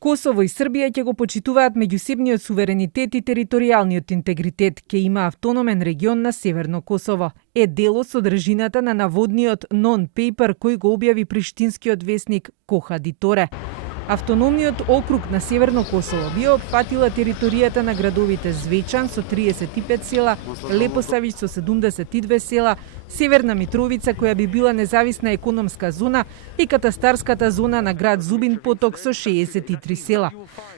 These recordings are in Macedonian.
Косово и Србија ќе го почитуваат меѓусебниот суверенитет и територијалниот интегритет, ќе има автономен регион на Северно Косово. Е дел од содржината на наводниот нон-пейпер кој го објави приштинскиот весник Коха ди Торе. Автономниот округ на Северно Косово би опфатила територијата на градовите Звечан со 35 села, Лепосавич со 72 села, Северна Митровица која би била независна економска зона и катастарската зона на град Зубин Поток со 63 села.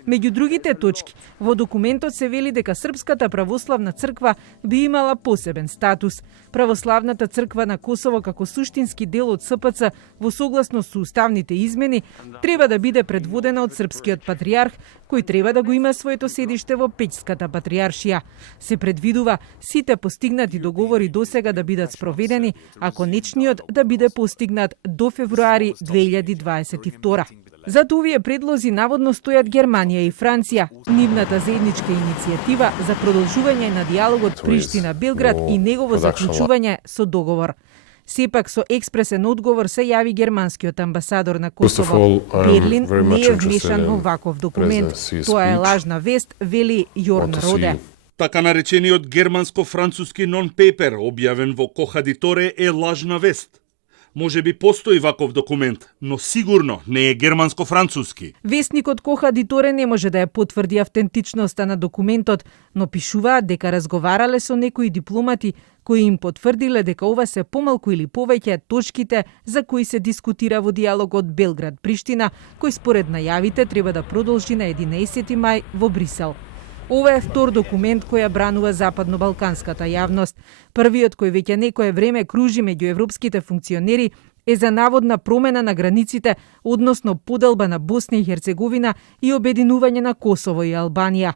Меѓу другите точки, во документот се вели дека Српската православна црква би имала посебен статус. Православната црква на Косово како суштински дел од СПЦ во согласност со уставните измени треба да биде предводена од српскиот патријарх, кој треба да го има своето седиште во Пеќската патријаршија. Се предвидува сите постигнати договори досега да бидат спроведени, а конечниот да биде постигнат до февруари 2022. Зато овие предлози наводно стојат Германија и Франција. Нивната заедничка иницијатива за продолжување на диалогот Приштина-Белград и негово заклучување со договор. Сепак со експресен одговор се јави германскиот амбасадор на Косово. Берлин не е вмешан во ваков документ. Тоа е лажна вест, вели Јорн Роде. Така наречениот германско-француски нон-пейпер, објавен во Коха ди Торе, е лажна вест. Може би постои ваков документ, но сигурно не е германско-француски. Вестникот Коха ди Торе не може да ја потврди автентичноста на документот, но пишуваат дека разговарале со некои дипломати кои им потврдиле дека ова се помалку или повеќе точките за кои се дискутира во диалогот Белград-Приштина, кој според најавите треба да продолжи на 11 мај во Брисел. Ова е втор документ кој ја бранува западно-балканската јавност. Првиот кој веќе некое време кружи меѓу европските функционери е за наводна промена на границите, односно поделба на Босна и Херцеговина и обединување на Косово и Албанија.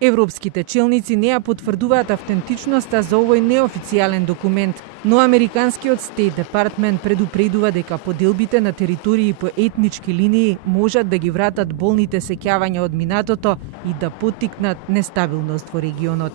Европските челници не ја потврдуваат автентичноста за овој неофицијален документ, но американскиот State Department предупредува дека поделбите на територии по етнички линии можат да ги вратат болните сеќавања од минатото и да поттикнат нестабилност во регионот.